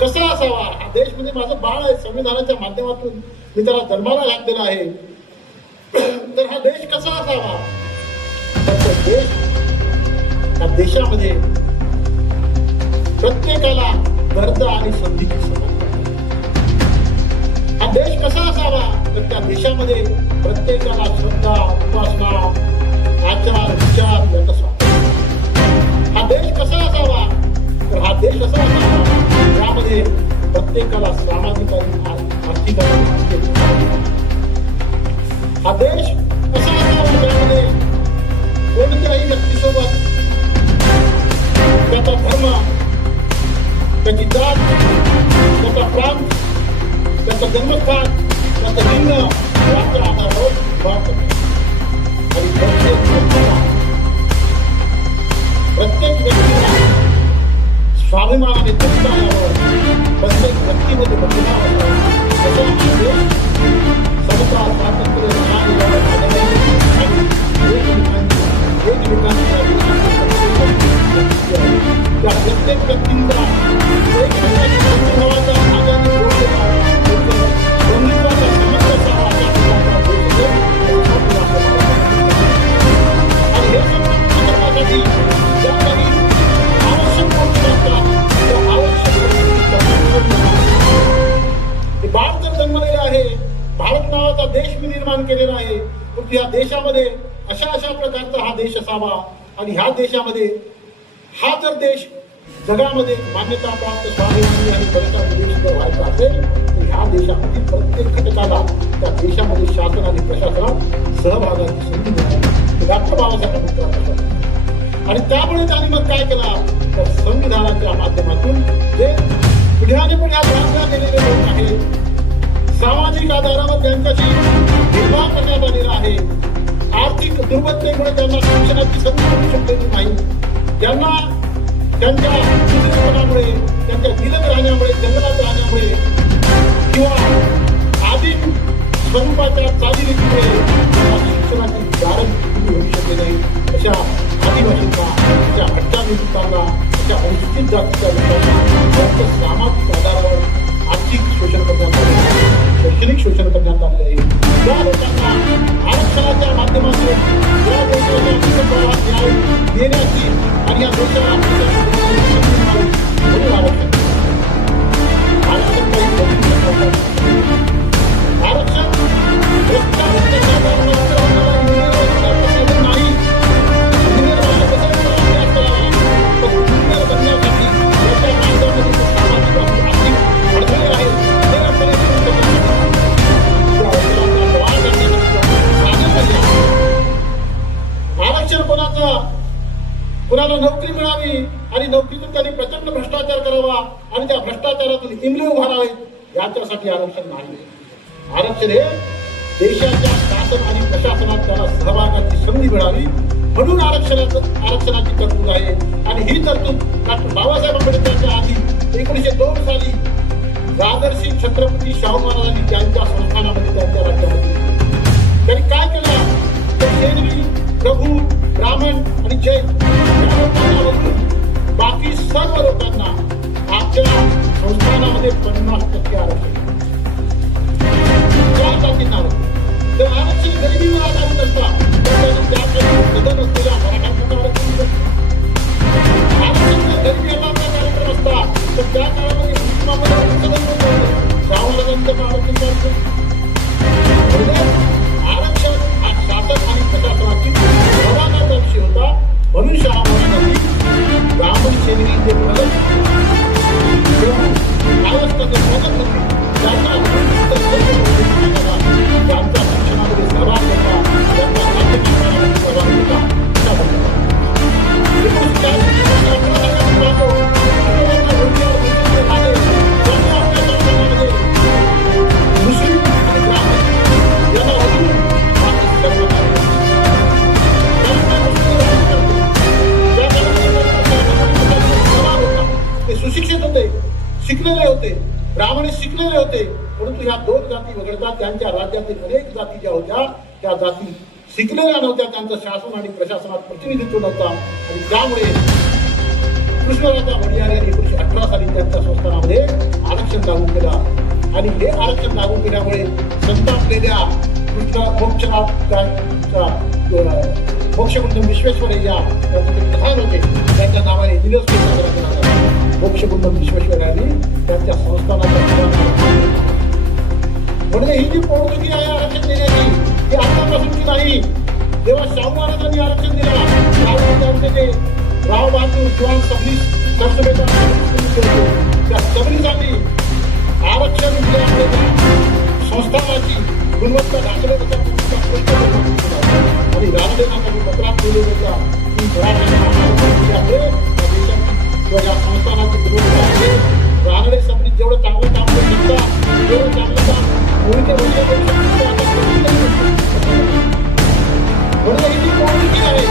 कसा असावा, हा देश म्हणजे माझं बाळ आहे, संविधानाच्या माध्यमातून मी त्याला जन्माला घातलेला आहे. तर हा देश कसा असावा, तर देश, त्या देशामध्ये प्रत्येकाला गरजा आणि संधीची समज. हा देश कसा असावा, तर त्या देशामध्ये प्रत्येकाला श्रद्धा, उपासना, आचार, विचार याचा स्वातंत्र्य. हा देश कसा असावा, तर हा देश असा असावा ज्यामध्ये प्रत्येकाला सामाजिक आणि आर्थिक हा देश असा असावा ज्यामध्ये कोणत्याही व्यक्तीसोबत त्याचा धर्म, त्याची जात, त्याचा प्रांत, त्याचं जन्मस्थान, त्याचं लिंग याच्या आधारावर विभाग करतो. आणि प्रत्येक व्यक्तीला स्वाभिमानाने जगता यावं, प्रत्येक व्यक्तीमध्ये बदलाव असावा. समता, स्वातंत्र्य, न्याय आणि त्या प्रत्येक व्यक्तींचा एकमेकांच्या समभावाचा आनंद बंधुत्वाचा समज असावा आणि हे करण्यासाठी ज्या काही आवश्यक गोष्टी असतात त्या आवश्यक भारत जर जन्मलेला आहे, भारत नावाचा देश मी निर्माण केलेला आहे, पण या देशामध्ये अशा प्रकारचा हा देश असावा. आणि ह्या देशामध्ये हा जर देश जगामध्ये मान्यता प्राप्त स्वाभिमानी आणि परिसर देश जर व्हायचा असेल तर ह्या देशामध्ये प्रत्येक घटकाला त्या देशामध्ये शासन आणि प्रशासनात सहभागाची संधी मिळाली. डॉक्टर बाबासाहेब आंबेडकर आणि त्यामुळे त्यांनी मग काय केलं, तर संविधानाच्या माध्यमातून जे पिढ्याने पिढ्या बांधल्या गेलेले लोक आहेत, सामाजिक आधारावर त्यांच्याशी भेदभाव करण्यात आलेला आहे, आर्थिक दुर्बलतेमुळे त्यांना शिक्षणाची संधी मिळू शकलेली नाही, त्यांना त्यांच्या विलगीकरणामुळे, त्यांच्या विलग राहण्यामुळे, जंगलात राहण्यामुळे किंवा आदिम स्वरूपाच्या चालीरीतीमुळे शिक्षणाची गारद होऊ शकले नाही. अशा आदिवासींना, अशा हट्टानिवृत्तांना, अशा अनुसूचित जातीच्या लोकांना त्यांच्या सामाजिक आधारावर आर्थिक शोषण करण्यात आले, शैक्षणिक शोषण करण्यात आले आहे. या लोकांना आरक्षणाच्या माध्यमातून या देशाला न्याय देण्याची आणि या देशाला कुणाला नोकरी मिळावी आणि नोकरीतून त्यांनी प्रचंड भ्रष्टाचार करावा आणि त्या भ्रष्टाचारातून इमले उभारावेत याच्यासाठी आरक्षण नाही. आरक्षण हे देशाच्या शासन आणि प्रशासनात त्याला सहभागाची संधी मिळावी म्हणून आरक्षणाची तरतूद आहे. आणि ही तरतूद डॉक्टर बाबासाहेब आंबेडकरांच्या आधी 1902 साली राजर्षी छत्रपती शाहू महाराजांनी त्यांच्या संस्थानामध्ये, त्यांच्या राज्यामध्ये त्यांनी काय केलं, तर शेणवी, प्रभू, ब्राह्मण आणि जैन या लोकांना बाकी सर्व लोकांना आपल्या संस्थानामध्ये 50% आरक्षण या जातींना होतं. तर आरक्षण गरिबीवर आधारित असतात सदन असलेल्या मराठ्यांना आरक्षण जर गरिबी हटावचा कार्यक्रम असता तर त्या काळामध्ये सदन शाहूराजांचं आरक्षण आरक्षण हा शासन आणि प्रशासनाची सहभागाचा विषय होता. म्हणून शाह महाराजांनी ब्राह्मण शेतकरी जे प्रगत होते त्यांच्या शिक्षणामध्ये सहभाग होता, त्यांचा आर्थिक शिक्षणामध्ये सहभाग होता. मुस्लिम आणि ब्राह्मण यांना सुशिक्षित होते, शिकलेले होते, ब्राह्मण शिकलेले होते, परंतु ह्या दोन जाती वगळता त्यांच्या राज्यातील अनेक जाती ज्या होत्या त्या जाती शिकलेल्या नव्हत्या, त्यांचं शासन आणि प्रशासनात प्रतिनिधित्व नव्हता. आणि त्यामुळे कृष्णराजा वडियार यांनी 1918 साली त्यांच्या संस्थानामध्ये आणि हे आरक्षण लागू केल्यामुळे संतापलेल्या कृष्ण मोक्षकुंडम विश्वेश्वरय्या प्रधान होते, त्यांच्या नावाने दिवस साजरा केला जातो. मोक्षकुंडम विश्वेश्वरय्यांनी त्यांच्या संस्थानाचा म्हणजे ही जी पोटदुखी आहे आरक्षण देण्याची ती आतापासूनची नाही. तेव्हा शाहू महाराजांनी आरक्षण दिलं. ते राव बहादूर जवान सबलीस त्या सबलीसाठी आरक्षण संस्थानाची गुणवत्ता दाखले आणि राजकारणासाठी पत्रात दिले होता की या संस्थानाची गुणवत्ता आहे. रानडे सबली जेवढं चांगलं काम करू शकता तेवढं चांगलं काम कोणत्या म्हणजे ही जी पोटदुखी आहे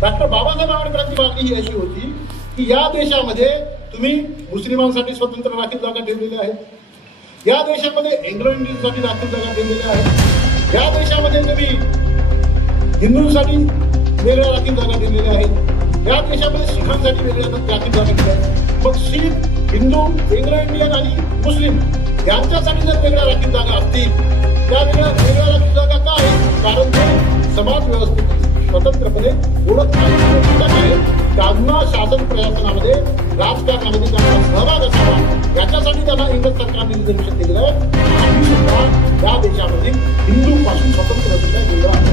डॉक्टर बाबासाहेब आंबेडकरांची मागणी ही अशी होती की या देशामध्ये तुम्ही मुस्लिमांसाठी स्वतंत्र राखीव जागा ठेवलेल्या आहेत, या देशामध्ये एंग्लो इंडियनसाठी राखीव जागा ठेवलेल्या आहेत, या देशामध्ये तुम्ही हिंदूंसाठी वेगळ्या राखीव जागा ठेवलेल्या आहेत, या देशामध्ये शिखांसाठी वेगळ्या राखीव जागा ठेवल्या आहेत. मग शीख, हिंदू, एंग्लो इंडियन आणि मुस्लिम यांच्यासाठी जर वेगळ्या राखीव जागा असतील, त्या वेगळ्या राखीव जागा का आहेत? कारण ते समाज व्यवस्थेत स्वतंत्रपणे ओळख आहे. त्यांना शासन प्रशासनामध्ये राजकारणामध्ये त्यांचा सहभाग असावा याच्यासाठी त्यांना इंग्रज सरकारने रिझर्वेशन दिलेलं आहे. आम्ही सुद्धा या देशामध्ये हिंदूंपासून स्वतंत्र सुद्धा वेगळा आहे.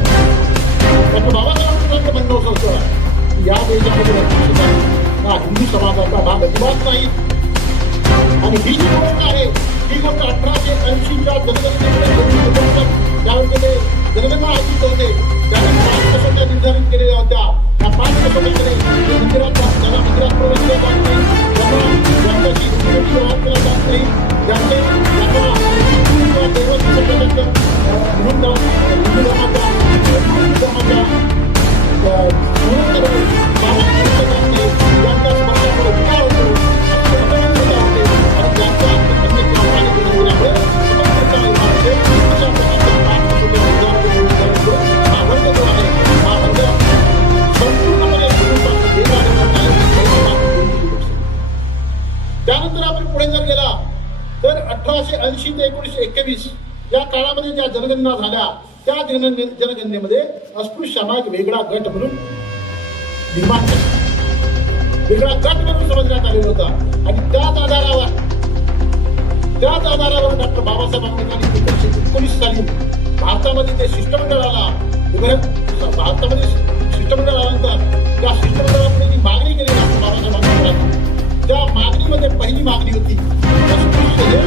डॉक्टर बाबासाहेब आंबेडकरांचं म्हणणं असं होतं की या देशामध्ये हा हिंदू समाजाचा भाग अजिबात नाही. आणि ही जी गोष्ट आहे ही गोष्ट 1880च्या त्यावेळी जनगणना आयोजित होते, त्यांनी 5 कसोट्या निर्धारित केलेल्या होत्या. त्या 5 कसोट्यामध्ये मंदिरात प्रवेश केला जात नाही, त्यांच्याशी व्यवहार केला जात नाही, त्यांचे दैवत म्हणून हिंदू धर्माच्या त्यानंतर आपण पुढे जर गेला तर 1880 ते 1921 या काळामध्ये ज्या जनगणना झाल्या त्या जनगणनेमध्ये अस्पृश्यांना एक वेगळा गट म्हणून निर्माण केला, वेगळा गट म्हणून समजण्यात आलेला होता. आणि त्याच आधारावर डॉक्टर बाबासाहेब आंबेडकरांनी 1919 साली भारतामध्ये जे शिष्टमंडळ आला, भारतामध्ये शिष्टमंडळ आल्यानंतर त्या शिष्टमंडळामध्ये जी मागणी केली डॉक्टर बाबासाहेब आंबेडकरांनी, त्या मागणीमध्ये पहिली मागणी होती अस्पृश्य हे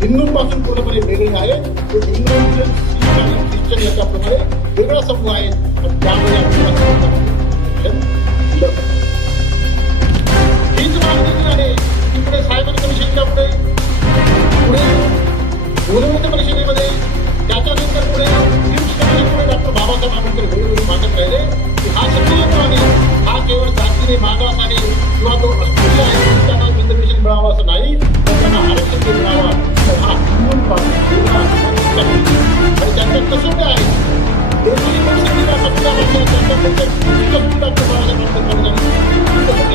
हिंदूंपासून पूर्णपणे वेगळे आहेत, ते हिंदू आणि ख्रिश्चन याच्याप्रमाणे वेगळा समूह आहे. हीच मागणी जी आहे ती पुढे सायमन कमिशनच्या पुढे गोलवंत परिषदेमध्ये त्याच्यानंतर पुढे डॉक्टर बाबासाहेब आंबेडकर वेळोवेळी मागत राहिले की हा सगळं आहे, हा केवळ जातीने मागास आहे किंवा तो अस्पृश्य आहे त्यांना रिझर्वेशन मिळावं असं नाही, त्यांना आरक्षण मिळावा. तर हा हिंदूंपासून आणि त्यांच्या कसोट्या आहेत देशाची परिस्थितीला कपडा डॉक्टर बाबासाहेब आंबेडकर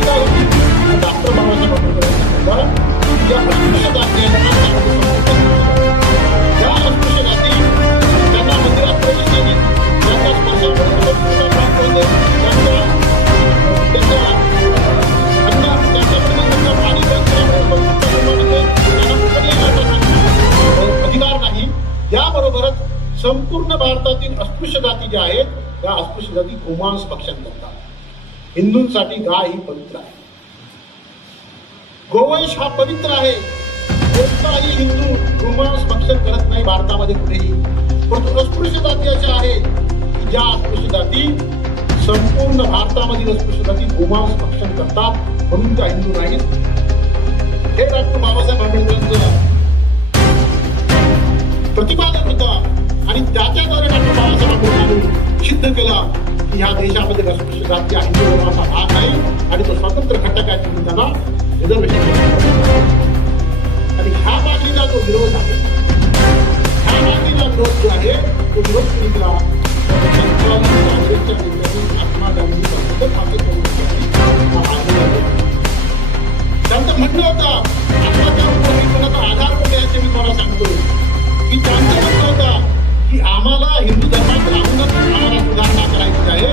काय होती डॉक्टर बाबासाहेब आंबेडकर या अस्पृश्य जाती या अस्पृश्य जाती त्यांना मंदिरात प्रवेश देणे, त्यांच्या स्पर्शामध्ये अधिकार नाही. याबरोबरच संपूर्ण भारतातील अस्पृश्य जाती ज्या आहेत त्या अस्पृश्य जाती गोमांस भक्षण करतात. हिंदूंसाठी गाय ही पवित्र आहे, गोवंश हा पवित्र आहे. कोणताही हिंदू गोमांस भक्षण करत नाही भारतामध्ये कुठेही. परंतु अस्पृश्य जाती अशा आहेत की ज्या अस्पृश्य जाती संपूर्ण भारतामधील अस्पृश्य जाती गोमांस भक्षण करतात, म्हणून त्या हिंदू नाहीत. हे डॉक्टर बाबासाहेब आंबेडकरांचं प्रतिपादन होतं आणि होता की ह्या देशामध्ये अस्पृश्य जाती हिंदू धर्माचा भाग नाही आणि तो स्वतंत्र घटक आहे म्हणून त्यांना रिझर्वेशन. आणि ह्या मागणीला जो विरोध आहे, ह्या मागणीला विरोध जो आहे तो विरोध केला काँग्रेसच्या नेत्यांनी महात्मा गांधींचा सतत हाती करून त्यांचं म्हणणं होतं, आत्ताच्या उपमुख्यमंत्र्यांचा आधार कोण याचे मी मला सांगतो की त्यांचं म्हणणं होतं की आम्हाला हिंदू धर्मात राहूनच आम्हाला सुधारणा करायची आहे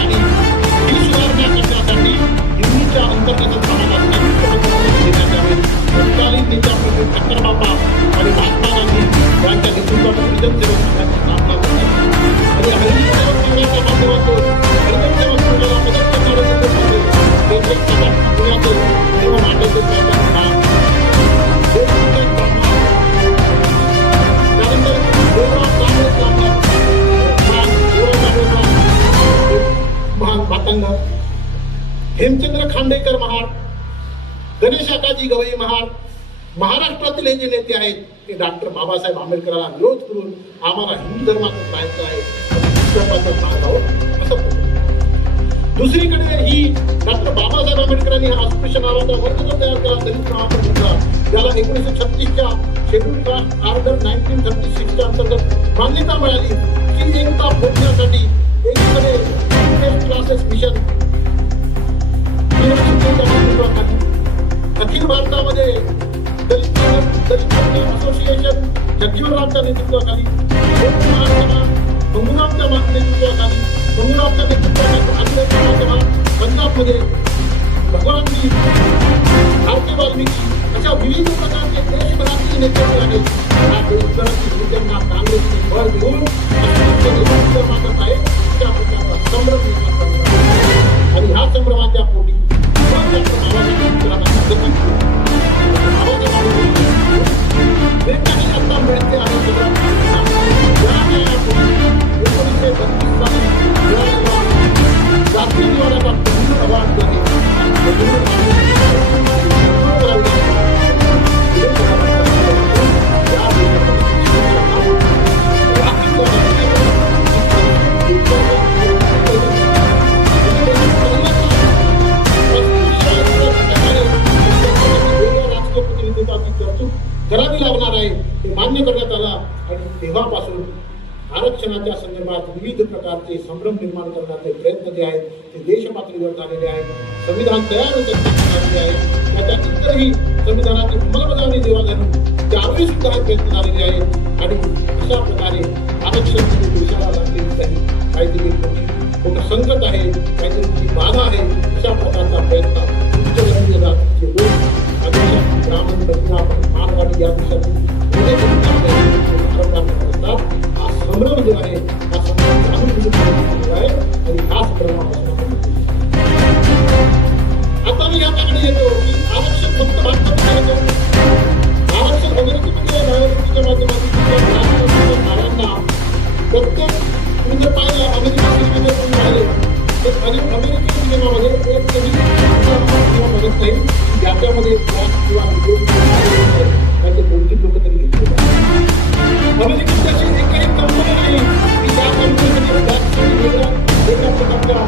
आणि ही सुधारणा करण्यासाठी हिंदूच्या अंतर्गत आम्हाला देण्यात यावे. तत्कालीन नेत्या डॉक्टर बाबा आणि महात्मा गांधी यांच्या नेतृत्वात जनसेवक संघाची स्थापना करण्यात आणि हरिजन सेवक संघाच्या माध्यमातून हरिजन सेवक संघाला मदत करणारे पुण्याचे किंवा मांडवचे त्यानंतर मातंग हेमचंद्र खांडेकर महाड, गणेश आकाजी गवई महाड, महाराष्ट्रातील हे जे नेते आहेत ते डॉक्टर बाबासाहेब आंबेडकरांना विरोध करून आम्हाला हिंदू धर्मातच राहायचं आहे असं. दुसरीकडे ही डॉक्टर बाबासाहेब आंबेडकरांनी हा अस्पृश्य नावाचा वर्ग जो तयार केला, दलित नावाचा वर्ग, ज्याला 1936च्या शेड्यूल कास्ट ऑर्डर 1936च्या अंतर्गत मान्यता मिळाली की एकता फोडण्यासाठी एकीकडे क्लासेस मिशन अखिल भारतामध्ये दलित असोसिएशन जगजीवनरामच्या नेतृत्वाखाली, मंगुरामच्या नेतृत्वाखाली, मंगुरामच्या नेतृत्वाखाली पंजाबमध्ये भगवानजी, आरके वाल्मिकी अशा विविध प्रकारचे देशभरातील नेते आहेत. या देशभरातील नेत्यांना काँग्रेसने बळ देऊन मागत आहे त्या प्रकारचा संभ्रम निर्माण करणार आहे. आणि ह्या संभ्रमाच्या पोटी जे काही आता मिळते आहे 1932 साली जाती निवाड्याचा पूर्ण आवाज आहे करावी लागणार आहे हे मान्य करण्यात आला. आणि तेव्हापासून आरक्षणाच्या संदर्भात विविध प्रकारचे संभ्रम निर्माण करण्याचे प्रयत्न जे आहेत ते देशपातळीवर झालेले आहेत. संविधान तयार झालेले आहे, त्याच्या इतरही संविधानाची अंमलबजावणी जेव्हा झाली त्यावेळी सुद्धा हे प्रयत्न झालेले आहेत. आणि अशा प्रकारे आरक्षण देशाला लागलेली काही काहीतरी मोठं संकट आहे, काहीतरी बाधा आहे, अशा प्रकारचा प्रयत्न उच्चवर्गीय जातीचे लोक ब्राह्मण बंधू मानवाडी या देशातील हा संभ्रम जो आहे हा संभ्रम जाणून आहे आणि हा संभ्रमापासून आता मी याच्याकडे येतो की आरक्षण फक्त भारतामध्ये येतो. आरक्षण अमेरिकेमध्ये न्यायमूर्तीच्या माध्यमातून नारायणांना प्रत्येक तुम्ही जर पाहिलं अमेरिकेमध्ये पण राहिले तर अमेरिकी सिनेमामध्ये एक कधी बघत नाही ज्याच्यामध्ये किंवा त्याचे 2-3 लोक तरी घेतले जातात. अमेरिकेत अशी एकही कंपनी नाही की त्या कंपनीमध्ये वेगळ्या प्रकारच्या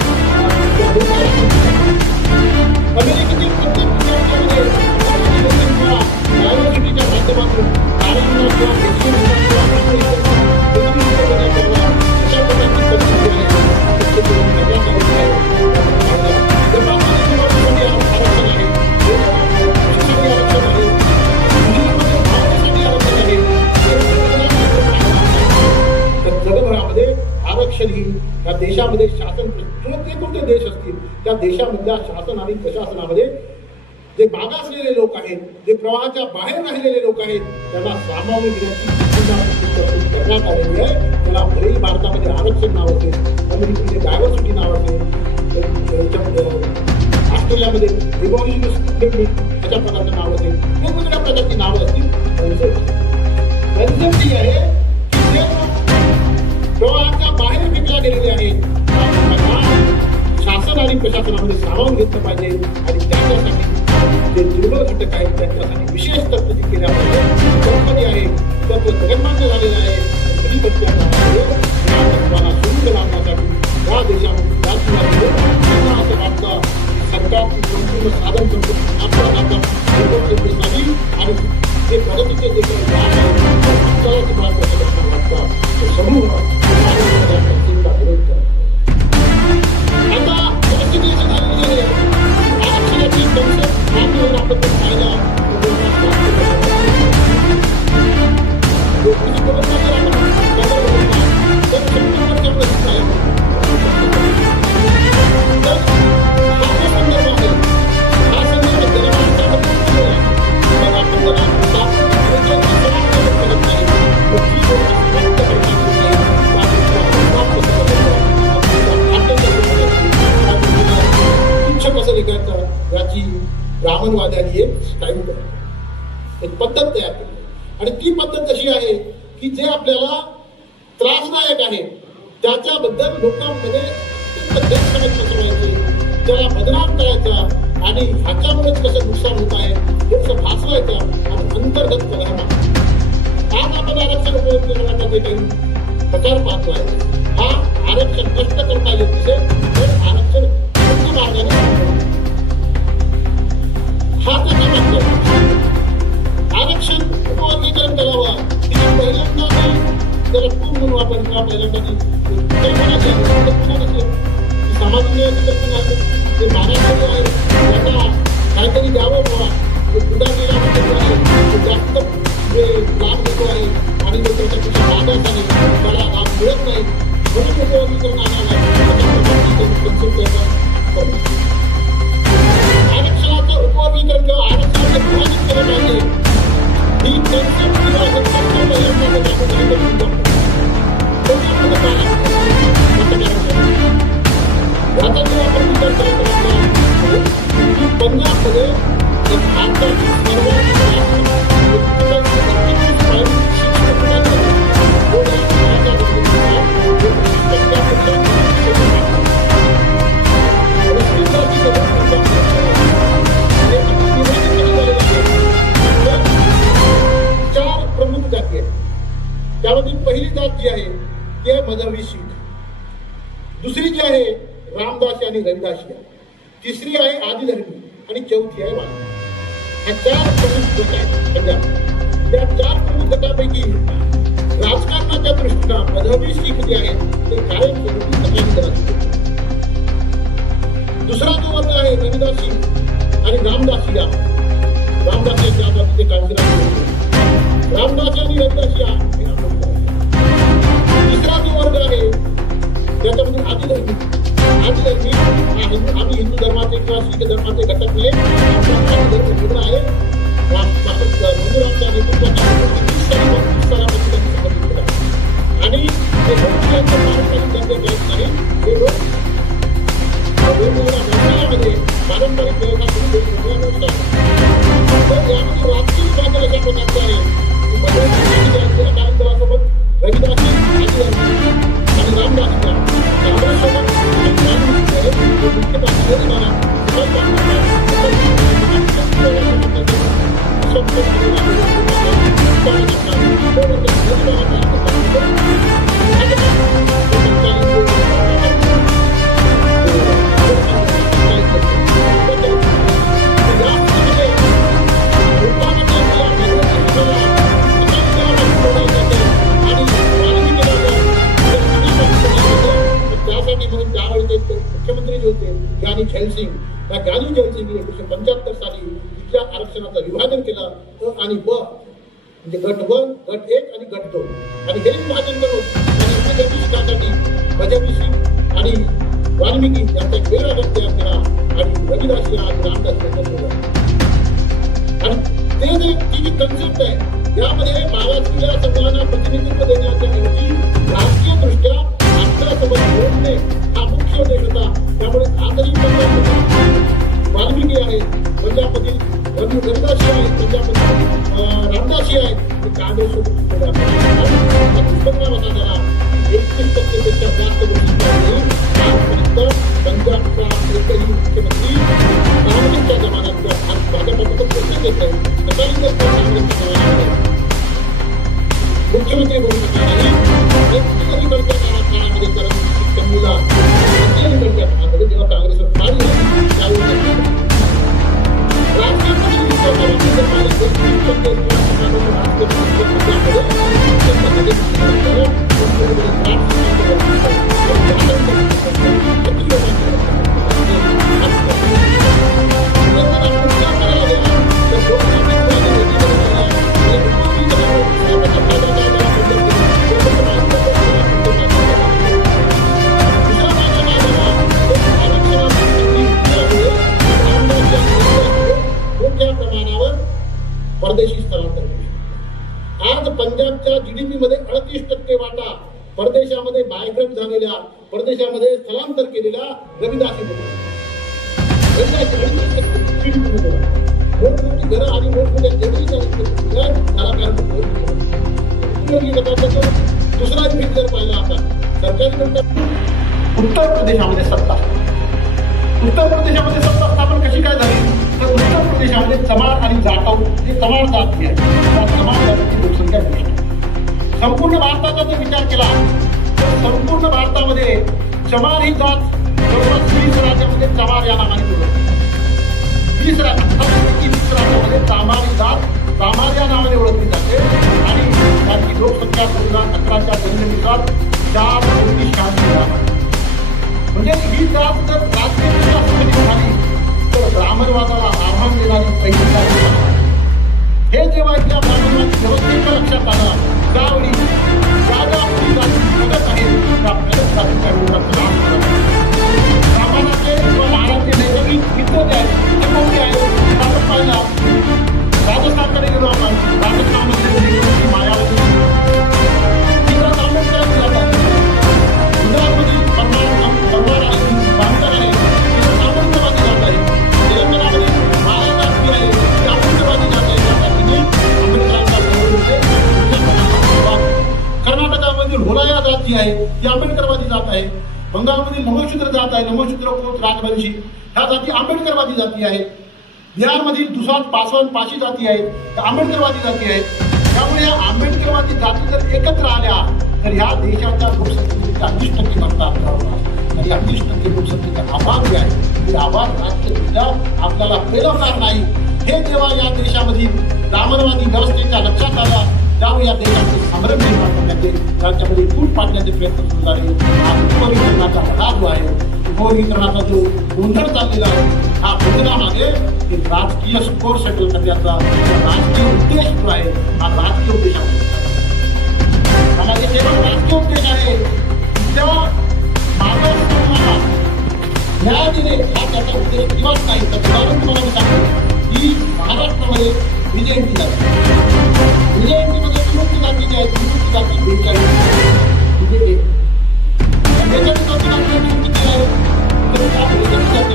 अमेरिकेतील प्रत्येक विद्यार्थ्यामध्ये डायव्हर्सिटीच्या माध्यमातून कारांना आरक्षण ही या देशामध्ये शासन कोणते देश असतील त्या देशामधल्या शासन आणि प्रशासनामध्ये जे मागासलेले लोक आहेत, जे प्रवाहाच्या बाहेर राहिलेले लोक आहेत त्यांना सामावून घेण्याची करण्यात आलेली आहे. त्याला भलेही भारतामध्ये आरक्षण नाव असेल, अमेरिकेमध्ये डायव्हर्सिटी नाव असेल, ऑस्ट्रेलियामध्ये अशा प्रकारचं नाव असेल, वेगवेगळ्या प्रकारची नावं असतील. कन्सेप्ट ही आहे की जे प्रवाहाच्या बाहेर फेकल्या गेलेले आहेत शासन आणि प्रशासनामध्ये सामावून घेतलं पाहिजे आणि त्याच्यासाठी जे दुर्बल घटक आहेत त्यांच्यासाठी विशेष तरतुदी केल्या पाहिजे. तरतुदी आहे तत्व जगन्मान्य झालेलं आहे. या तत्वाला सुरुंग लावण्यासाठी या पद्धत तयार केली आणि ती पद्धत अशी आहे की जे आपल्याला त्रासदायक आहे त्याच्याबद्दल लोकांमध्ये गैरसमज पसरवायचे, त्याला बदनाम करायचा आणि ह्याच्यामुळेच कसं नुकसान होत आहे हे कसं भासवायचं आणि अंतर्गत परिणाम. आज आपण आरक्षण उपयोगिता जे काही प्रकार पाहतोय हा आरक्षण नष्ट करता येत नसेल तर आरक्षण योग्य मार्गाने हा त्याचा मागचा आरक्षण उपवर्गीकरण करावं की पहिल्यांदा त्याला खूप म्हणून वापरतो पहिल्यांदा सामान्य ते मागासवर्ग आहे त्याला काहीतरी द्यावं बाबा पुढा गेला जास्त लाभ देतो आहे आणि त्याच्यापेक्षा मागास आहे त्याला लाभ मिळत नाही म्हणून उपवर्गीकरण आरक्षणाचं उपवर्गीकरण किंवा आरक्षणाचं विभाजन केलं पाहिजे ही कन्सेप्ट पंजाबमध्ये एक भारताची चार प्रमुख जाती आहेत. त्यामध्ये पहिली जात जी आहे ती आहे मजहबी शीख, दुसरी जी आहे रामदासी आणि रविदासी, तिसरी आहे आदिधर्मी आणि चौथी आहे वाणी. ह्या चार प्रमुख गट आहेत पंजाब. त्या चार प्रमुख गटापैकी राजकारणाच्या दृष्टीनं मजहबी शीख जे आहेत ते कायमस्वरूपी सत्तांतराचे. दुसरा जो वर्ग आहे रविदासी आणि रामदासी रामदासीच्या बाबतीत ते काळजी रामदासी आणि रविदासी तिसरा जो वर्ग आहे त्याच्यामध्ये आदिधर्मी आम्ही हिंदू धर्माचे किंवा शीख धर्माचे घटक नाही धर्म वेगळा आहे. मंदिरांच्या नेतृत्वात आणि हे पारंपरिक दर्जा देत नाही. हे लोक वेगवेगळ्या व्यवसायामध्ये पारंपरिक व्यवसाय तर यामध्ये राजकीय विभाजन अशा प्रकारचे आहे की कार्यक्रमासोबत रविदासी आणि रामदासी मुख्यमंत्री जे होते ज्ञानी झैलसिंग, त्या ज्ञानी झैलसिंग 1975 साली इथल्या आरक्षणाचं विभाजन केलं आणि ब म्हणजे गट 1, गट 1 आणि गट 2 आणि हे विभाजन करून आणि मजहबी शीखासाठी मजहबी शीख आणि वाल्मिकी यांचा एक वेगळा गट तयार केला आणि रविदासी आणि रामदासी आणि ते जे ती जी कन्सेप्ट आहे यामध्ये मागासलेल्या समाजाला प्रतिनिधित्व देण्याच्या ऐवजी राजकीय दृष्ट्या आपल्यासोबत जोडणे हा मुख्य उद्देश होता. त्यामुळे आजही वाल्मिकी आहे पंजाबमधील, रविदासी आहे पंजाबमधील, रामदासी आहे ते काँग्रेससोबत त्याला 31% पेक्षा जास्त आजपर्यंत पंजाबचा एकही मुख्यमंत्री काँग्रेसच्या जमान्यात भाजपबद्दल प्रश्न घेत आहे काँग्रेसच्या जमान्यामध्ये मुख्यमंत्री बनू शकणार नाही. अलीकडच्या काळामध्ये कमीला अलीकडच्या काळामध्ये जेव्हा काँग्रेसवर पाणी त्यावेळी परदेशी स्थलांतर. आज पंजाबच्या जीडीपी मध्ये 38% वाटा परदेशामध्ये मायग्रेट झालेल्या, परदेशामध्ये स्थलांतर केलेल्या रविदासी मोठमोठी घरं आणि मोठमोठ्या त्याला कारण उपयोगी गटाचा दुसरा इफेक्ट जर पाहिला आपण सरकारी म्हणतात उत्तर प्रदेशामध्ये सत्ता स्थापन कशी काय झाली तर उत्तर प्रदेशामध्ये चमार आणि जाटव हे चमार जात जी आहे त्या चमार जातीची लोकसंख्या जास्त. संपूर्ण भारताचा जर विचार केला तर संपूर्ण भारतामध्ये चमार ही जात जवळपास 20 राज्यामध्ये चमार या नावाने ओळखली. 20 राज्यामध्ये चमार ही जात चमार या नावाने ओळखली जाते आणि त्याची लोकसंख्या 2011च्या जनगणनेनुसार 4,96,000 आहे. म्हणजे ही जात जर राजकीय विकास झाली तर ब्राह्मणवादाला आव्हान देणारी पहिली जात आहे. हे जेव्हा या ब्राह्मणवादी व्यवस्थेच्या लक्षात आलं त्यावेळी ज्या आपली जाती प्रगत आहेत त्या प्रगत जातीच्या विरोधात काम करत आहेत. ब्राह्मणाचे किंवा महाराष्ट्राचे नैसर्गिक मित्र जे आहेत ते कोणते आहेत आपण पाहिला राजस्थानकडे गेलो आपण राजस्थानमध्ये मायावती तिला आंबेडकरांची जात आहे. गुजरातमधील परवार आहे बांधकर आहे तिला आंबेडकरवादी जात आहे. तेलंगणामध्ये महाराष्ट्रात आहे ती आंबेडकरवादी जात आहे. त्या जातीने आंबेडकरांचा कर्नाटकामधील होलाया जात जी आहे ती आंबेडकरवादी जात आहे. बंगालमधील नमोशूद्र जात आहे नमोशूद्र खोत राजवंशी ह्या जाती आंबेडकरवादी जाती आहेत. बिहारमधील दुसाट पासवान पाशी जाती आहेत त्या आंबेडकरवादी जाती आहेत. त्यामुळे या आंबेडकरवादी जाती जर एकत्र आल्या तर ह्या देशाच्या लोकसंख्येचा 20% मतदार ठरवणार आणि या 20% लोकसंख्येचा आवाज जे आहे ते आवाज राष्ट्रपिता आपल्याला पेलवणार नाही. हे जेव्हा या देशामधील ब्राह्मणवादी व्यवस्थेच्या लक्षात आला त्यावेळी या देशाचे संभ्रम निर्माण करण्याचे राज्यामध्ये फूट पाडण्याचे प्रयत्न सुरू झाले. हा उपवर्गीकरणाचा लढा जो आहे उपवर्गीकरणाचा जो गोंधळ चाललेला आहे हा गोंधळामागे एक राजकीय स्कोर सेटल करण्याचा राजकीय उद्देश जो आहे हा राजकीय उद्देश आहे. माझे केवळ राजकीय उद्देश आहे तेव्हा मानव समाजाला न्याय देणे हा त्याचा उद्देश किंवाच नाही. तर उदाहरण तुम्हाला मी सांगतो की महाराष्ट्रामध्ये विजयंती जाती विजयंतीमध्ये विमुक्त जाती जी आहे विमुक्त जाती 42 विजय किती आहे तर त्या विजयंती जाती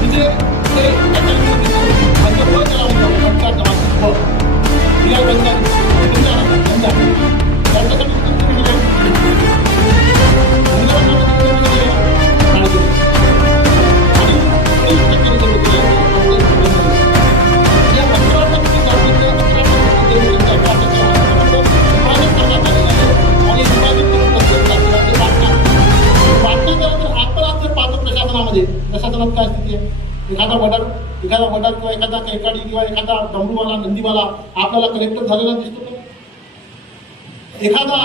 विजय ते त्याच्या प्रशासनात काय स्थिती आहे. एखादा मर्डर किंवा एखादा कैकाडी किंवा एखादा डमरूवाला नंदीवाला आपल्याला कलेक्टर झालेला दिसतो का. एखादा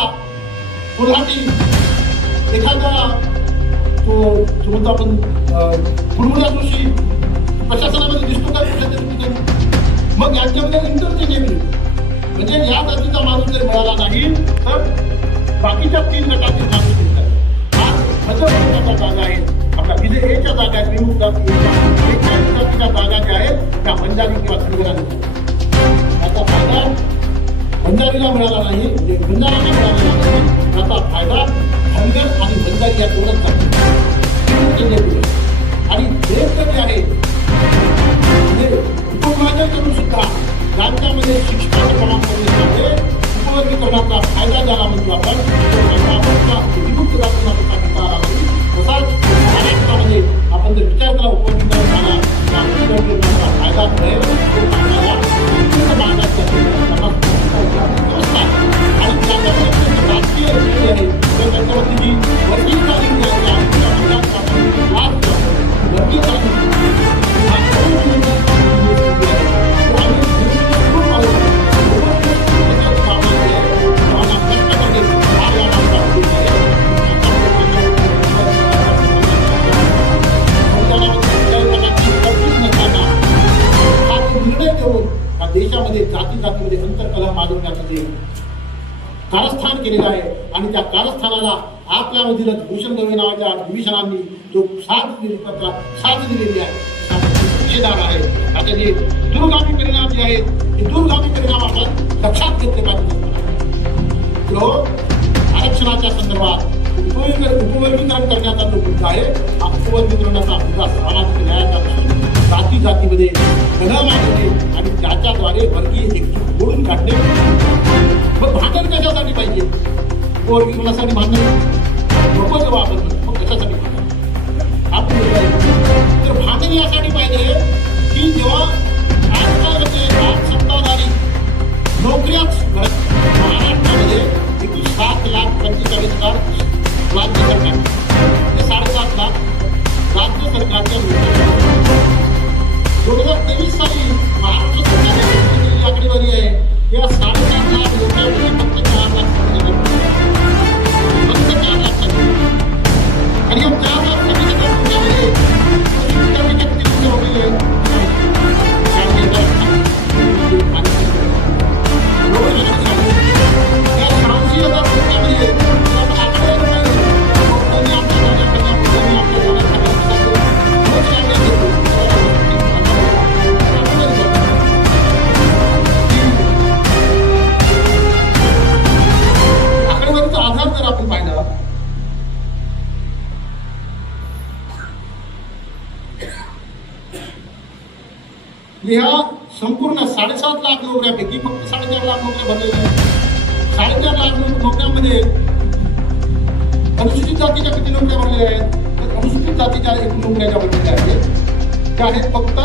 कोल्हाटी एखादा तो म्हणतो आपण फुलमुळ्या जोशी प्रशासनामध्ये दिसतो का कुठल्या तरी ठिकाणी. मग यांच्यामध्ये इंटरचेंजेबल म्हणजे या जातीचा माणूस जर मिळाला नाही तर बाकीच्या 3 गटातील माणूस मिळतात. हा भाजप जागा आहे आपल्या विजय एच्या जागा आहेत विमुक्त जातीच्या जागा ज्या आहेत त्या बंजारी किंवा धनगरांनी याचा फायदा बंजारीला मिळाला नाही म्हणजे बंजारांना मिळालेला नाही. याचा फायदा धनगर आणि बंजारी या दोनच जाती आणि देश जे आहे म्हणजे उपविभाजन सुद्धा राज्यामध्ये शिक्षणाचं प्रमाण कमी झाले उपवर्गीकरणाचा फायदा झाला म्हणतो आपण विमुक्त जातीला तसाच महाराष्ट्रामध्ये आपण जर विचार केला उपवर्गीकरण झाला त्या उपवर्गीकरणाचा फायदा मिळेल तो आपल्याला व्यवस्था आणि त्याच्यामध्ये राजकीय आहे तर त्याच्यावरती जी वर्गीकरण देशामध्ये जातीमध्ये अंतरकलह माजवण्याचं जे कारस्थान केलेलं आहे आणि त्या कारस्थानाला आपल्यामधीलच भूषण गवई नावाच्या डिव्हिजनांनी जो साथ दिलेली आहे निषेधार आहे. त्याचे जे दूरगामी परिणाम जे आहेत ते दूरगामी परिणाम आपण लक्षात घेतले पाहिजे. जो आरक्षणाच्या संदर्भात उपवर्गीकरण करण्याचा जो मुद्दा आहे हा उपवर्गीकरणाचा मुद्दा सामाजिक न्यायाचा जाती जातीमध्ये कलह मांडणे आणि त्याच्याद्वारे वर्गीय एकजूट मोडून काढणे. मग भांडण कशासाठी पाहिजे? पोरगी कोणासाठी भांडण नको जेव्हा आपण मग कशासाठी भांडण आपण तर भांडण यासाठी पाहिजे की जेव्हा आजकालचे आज सत्ताधारी नोकऱ्याच महाराष्ट्रामध्ये एकूण 7,45,000 राज्य सरकार ते 7.5 लाख राज्य सरकारच्या 2023 साली महाराष्ट्र सरकारने आकडेवारी आहे या 7.5 लाख लोकांमध्ये फक्त 4 लाख फक्त 4 लाख आणि या 4 लाख ह्या संपूर्ण 7.5 लाख नोकऱ्यापैकी फक्त 4.5 लाख नोकऱ्या भरलेल्या आहेत. 4.5 लाख नोकऱ्यामध्ये अनुसूचित जातीच्या किती नोकऱ्या भरलेल्या आहेत? तर अनुसूचित जातीच्या एकूण नोकऱ्या ज्या भरलेल्या आहेत त्या आहेत फक्त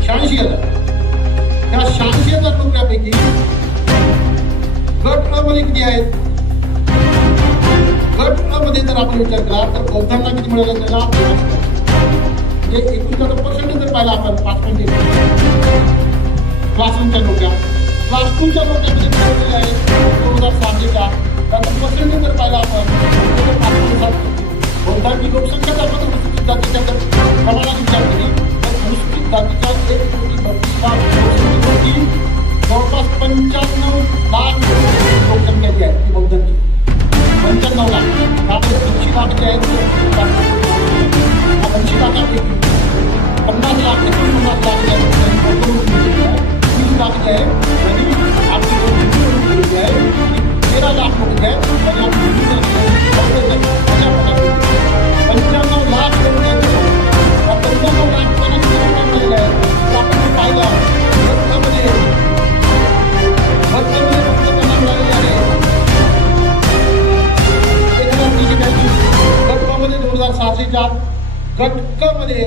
86,000. त्या 86,000 नोकऱ्यापैकी गट अ मध्ये किती आहेत? गट अ मध्ये जर आपण विचार केला तर बौद्धांना किती मिळालं? त्याला एकूण पर्सेंटेज जर पाहिला आपण 5.1 क्लास 1च्या नोकऱ्या क्लास 2च्या नोकऱ्यामध्ये मिळवलेल्या आहेत 2006च्या त्याचा पर्सेंटेज जर पाहिला आपण 5.7. बौद्धांची लोकसंख्या जर आपण अनुसूचित जातीच्या प्रमाणात विचार केली तर अनुसूचित जातीच्या 1,32,00,000 जवळपास 95 लाख लोकसंख्या जी आहे ती बौद्धांची 95 लाख. त्यामध्ये 80 लाख जे आहेत 80 लाखापैकी 50 लाख 49 लाख 30 लाख जे आहे त्यांनी आपली केलेली आहे. 13 लाख लोक जे आहेत त्यांनी आपली 95 लाख लोक आहेत. 95 लाख मिळालेले आहेत. तर आपण पाहिलं रक्तामध्ये फक्त त्यांना मिळालेले आहे 1,000 गटमध्ये 2,604. गट क मध्ये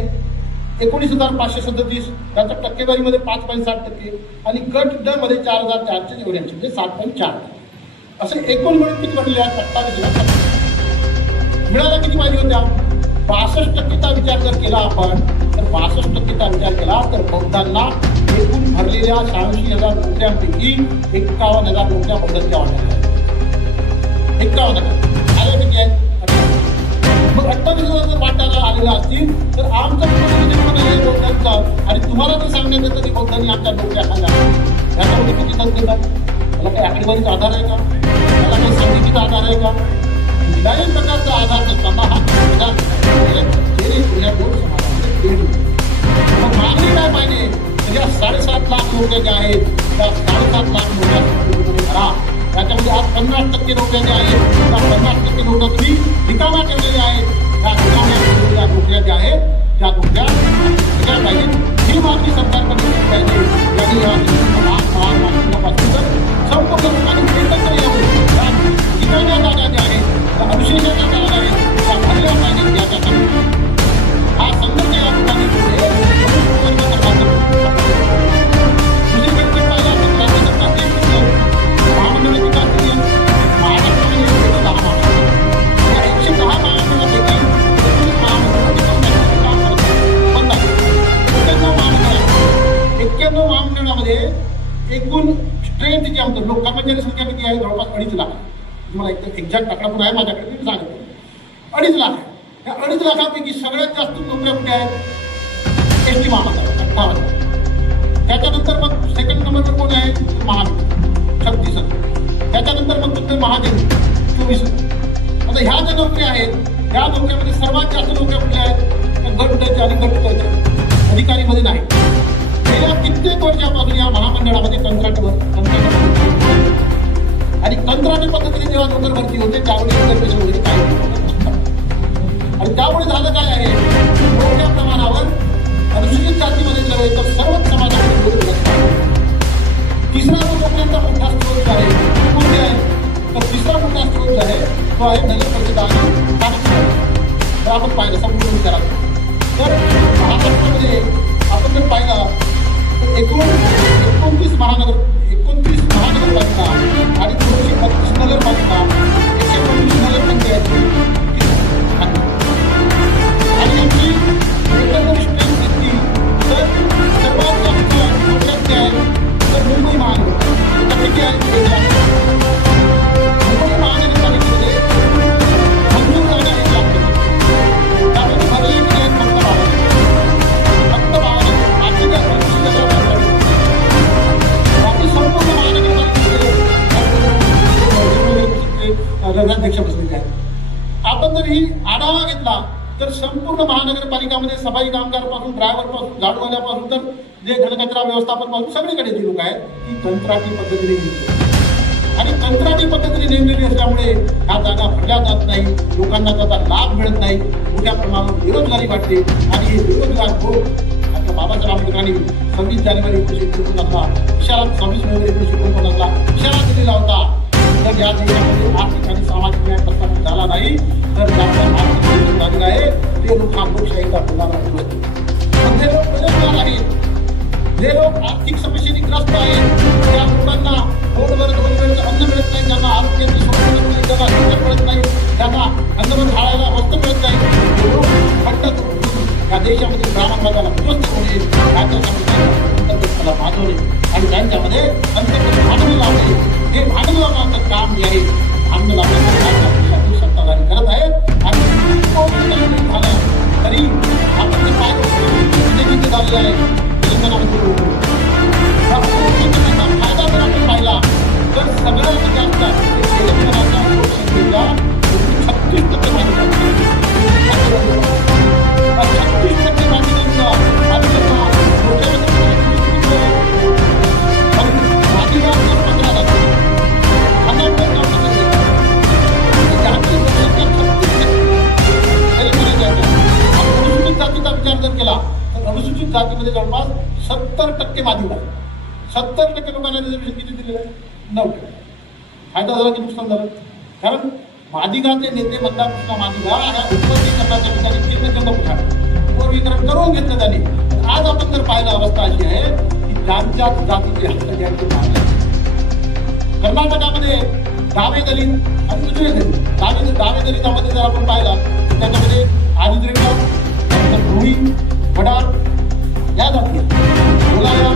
19,537 त्याच्या टक्केवारीमध्ये 5.7% आणि गट ड मध्ये 4,484 म्हणजे 7.4. असे एकूण मिळून किती बनले आहेत? 27,000. मिळायला किती पाहिजे होत्या? 62% विचार जर केला आपण तर 62% विचार केला तर बौद्धांना एकूण भरलेल्या 86,000 नोकऱ्यांपैकी 51,000 नोकऱ्या बौद्धांच्या वाटल्या आहेत. 51,000 आल्या किती आहेत? मग 28,000 जर वाटायला आलेला असतील तर आमचं बौद्धांचा आणि तुम्हाला ते सांगण्यात येतं की बौद्धांनी आमच्या नोकऱ्या खाल्ल्या. याच्यामध्ये किती संख्येत त्याला काही आकडेवारीचा आधार आहे का? त्याला काही सांगितलीचा आधार आहे का? कुठल्याही प्रकारचा आधार नसताना हा मग मागणी काय पाहिजे? या 7.5 लाख नोकऱ्या ज्या आहेत त्या 7.5 लाख नोकऱ्या भरा. त्याच्यामध्ये आज 50% नोकऱ्या ज्या आहेत त्या 50% नोकऱ्या तुम्ही रिकाम्या ठेवलेल्या आहेत. त्या रिकाम्या ठेवलेल्या नोकऱ्या ज्या आहेत त्या नोकऱ्या पाहिजे ही मागणी सरकारकडे पाहिजे. त्यांनी मागणीपासून संपूर्ण लोकांनी एकत्र येऊन त्या रिकाम्या जागा ज्या आहेत त्या अविशेषाच्या जागा आहेत त्या भरल्या पाहिजेत. याच्यासाठी हा संघर्ष या ठिकाणी दुसरीकडे पाहिला तर राज्य सरकारने महामंडळाची काय केली महाराष्ट्रामध्ये 110 महामंडळ या 110 महामंडळापैकी 19 महामंडळाची काम करत बंद आहे. 91 महामंडळामध्ये एकूण स्ट्रेंथ जी आमचं लोक कर्मचारी संख्या किती आहे? जवळपास 2.5 लाख. तुम्हाला एक एक्झॅक्ट आकडा पण आहे माझ्याकडे मी सांगतो 2.5 लाख आहे. या 2.5 लाखापैकी सगळ्यात जास्त नोकऱ्या कुठे आहेत? एसटी महामंडळात 58. त्याच्यानंतर मग सेकंड नंबरवर कोण आहे? महावितरण 36. त्याच्यानंतर मग तुमचे महाजन 24. आता ह्या ज्या नोकऱ्या आहेत या नोकऱ्यामध्ये सर्वात जास्त नोकऱ्या कुठल्या आहेत? गट आणि गट अधिकारीमध्ये नाही. गेल्या कित्येक वर्षापासून या महामंडळामध्ये कंत्राटवर आणि कंत्राटी पद्धतीने जेव्हा नोकर भरती होते त्यावेळी रिझर्वेशन वगैरे काही आणि त्यामुळे झालं काय आहे, मोठ्या प्रमाणावर अनुसूचित जातीमध्ये नव्हे तर सर्वच समाजामध्ये विरोध असतात. तिसरा जो लोकांचा मोठा स्रोत आहे कोणते आहे, तर तिसरा मोठा स्रोत जो आहे तो आहे नगर परिषद आणि स्थानिक स्वराज्य. तर आपण पाहिलं संपूर्ण विचारात तर महाराष्ट्रामध्ये आपण जर पाहिलं तर 29 महानगरपालिका आणि 232 नगरपालिका, 125 नगरपंचायत आणि यांची एकंदरीत स्ट्रेंथ घेतली तर सर्वात जास्त लोकसंख्या आहे तर मुंबई महानगरपालिका किती आहे, मुंबई महानगरपालिकेमध्ये मंजूर जागा 1 लाख त्यामध्ये भरले किती आहेत फक्त 12 बाकी त्या 25 बाकी संपूर्ण महानगरपालिकेमध्ये नगराध्यक्ष बसलेले आहेत. आपण जर ही आढावा घेतला तर संपूर्ण महानगरपालिकामध्ये सफाई कामगारपासून ड्रायव्हरपासून झाडूवाल्यापासून तर जे घनकचरा व्यवस्थापन पासून सगळीकडे जी लोक आहेत ती कंत्राटी पद्धतीने नेमली आणि कंत्राटी पद्धतीने नेमलेली असल्यामुळे ह्या जागा भरल्या जात नाही, लोकांना त्याचा लाभ मिळत नाही, मोठ्या प्रमाणावर बेरोजगारी वाढते आणि हे बेरोजगार लोक आता बाबासाहेब आंबेडकरांनी 26 जानेवारी 1949ला इशारा 26 नोव्हेंबर 1949ला इशारा दिलेला होता तर या देशामध्ये आर्थिक आणि सामाजिक न्याय प्रस्थापित झाला नाही तर ज्यांचा आर्थिक झालेला आहे ते लोक हा लोकशाहीचा प्रधान आहे. जे लोक बेरोजगार आहेत, जे लोक आर्थिक समस्येने ग्रस्त आहेत, त्या लोकांना पोटभर 2 वेळचं अन्न मिळत नाही, त्यांना आरोग्याची सुविधा मिळत नाही, त्यांना शिक्षण मिळत नाही, त्यांना अन्नभर घालायला वस्त्र मिळत नाही, हे लोक खड्ड या देशामध्ये ब्राह्मणवादाला उद्ध्वस्त होणे, त्याला माजवणे आणि त्यांच्यामध्ये अंतर्गत भांडण लावणे, हे भांडण लावण्याचं काम जे आहे भांडण लावण्याचं सत्ताधारी करत आहेत आणि झालं तरी आपण जे पाहिजे झालेलं आहे तेलंगणामध्ये फायदा जर आपण पाहिला तर सगळ्यात जास्त तेलंगणाच्या लोकसंख्येला 36% जातीचा विचार जर केला तर अनुसूचित जातीमध्ये जवळपास 70% मादिगा, 70% लोकांना रिझर्वेशन किती दिलेलं आहे, 9%. फायदा झाला की नुकसान झालं, कारण मादिगाचे नेते मतदार कृष्णा मादिगा ह्या उपवर्गीकरणाच्या ठिकाणी केंद्र उपवर्गीकरण करून घेतलं त्यांनी. आज आपण जर पाहिलं अवस्था अशी आहे की त्यांच्या जातीचे हक्क द्यायचे मागणी. कर्नाटकामध्ये डावे दलित आणि उजवे दलित, डावे दलितामध्ये जर आपण पाहिला तर त्याच्यामध्ये आदिद्रविड, भोई, वडार या जाती, बोलाया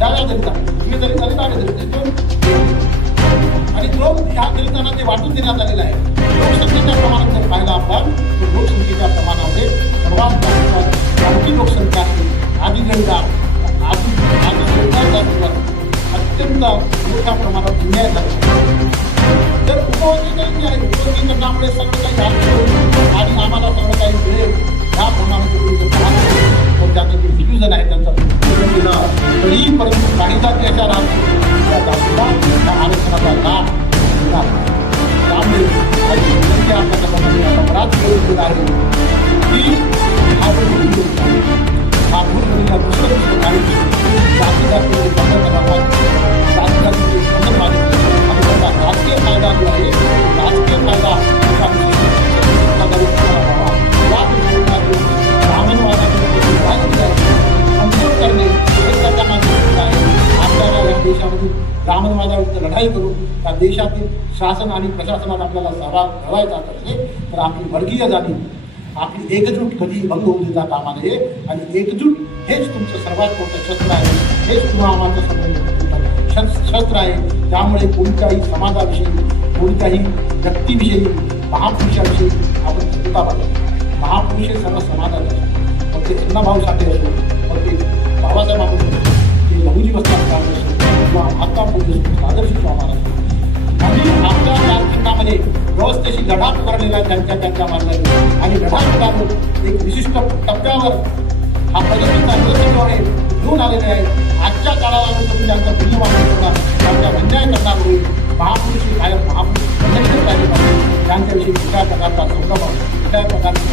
डाव्या दलित, उजवे दलित आणि डावे दलित आणि 2 ह्या दलितांना ते वाटून देण्यात आलेलं आहे. लोकसंख्येच्या प्रमाणात जर पाहिलं आपण तर लोकसंख्येच्या प्रमाणामध्ये सर्वात जास्त गावठी लोकसंख्या आहे आदिद्रविडा, जातीवर अत्यंत मोठ्या प्रमाणात अन्याय झाला. तर उपवर्गीकरण जे आहे, उपवर्गीकरणामुळे सगळं काही झालं आणि आम्हाला सगळं काही मिळेल ह्या प्रमाणामध्ये तर त्याचे जे डिव्हिजन आहे त्यांचा तरी परंतु काही जाती अशा राहतील त्या जातीला त्या आरक्षणाचा लाभ त्यामुळे आता बराच वेळ दिला आहे की हा भूलभूमीला दुसरं काही जाती जातीमध्ये बंद करावा, जाती जातीचे बंधन मानले आणि त्याचा राजकीय फायदा जो आहे राजकीय फायदा देशामध्ये ब्राह्मणवादाविरुद्ध लढाई करून त्या देशातील शासन आणि प्रशासनात आपल्याला सहभाग घडवायचा असेल तर आपली वर्गीय जाणीव, आपली एकजूट कधी भंग होऊ देता कामा नये आणि एकजूट हेच तुमचं सर्वात मोठं शस्त्र आहे, हेच तुम्हा आम्हाला सर्व शस्त्र आहे. त्यामुळे कोणत्याही समाजाविषयी, कोणत्याही व्यक्तीविषयी, महापुरुषाविषयी आपण चिंता बाळगतो. महापुरुष हे सर्व समाजाचे, मग ते अण्णाभाऊ साठे असो, मग ते बाबासाहेब आंबेडकर, ते लहुजी वस्ताद असो किंवा महात्मा फुले असो, आदर्श स्वामी असो, आणि आपल्या कालखंडामध्ये व्यवस्थेशी लढा पुकारलेला त्यांच्या मार्गाने आणि लढा पुकारून एक विशिष्ट टप्प्यावर हा प्रगतीचा आहे घेऊन आलेले आहे. आजच्या काळाला अनुसरून त्यांचा मूल्यवान करणार, त्यांचा अन्याय करणार होईल. महापुरुष कायम महापुरुष पाहिजे, त्यांच्याविषयी कुठल्या प्रकारचा संभ्रम, कुठल्या प्रकारची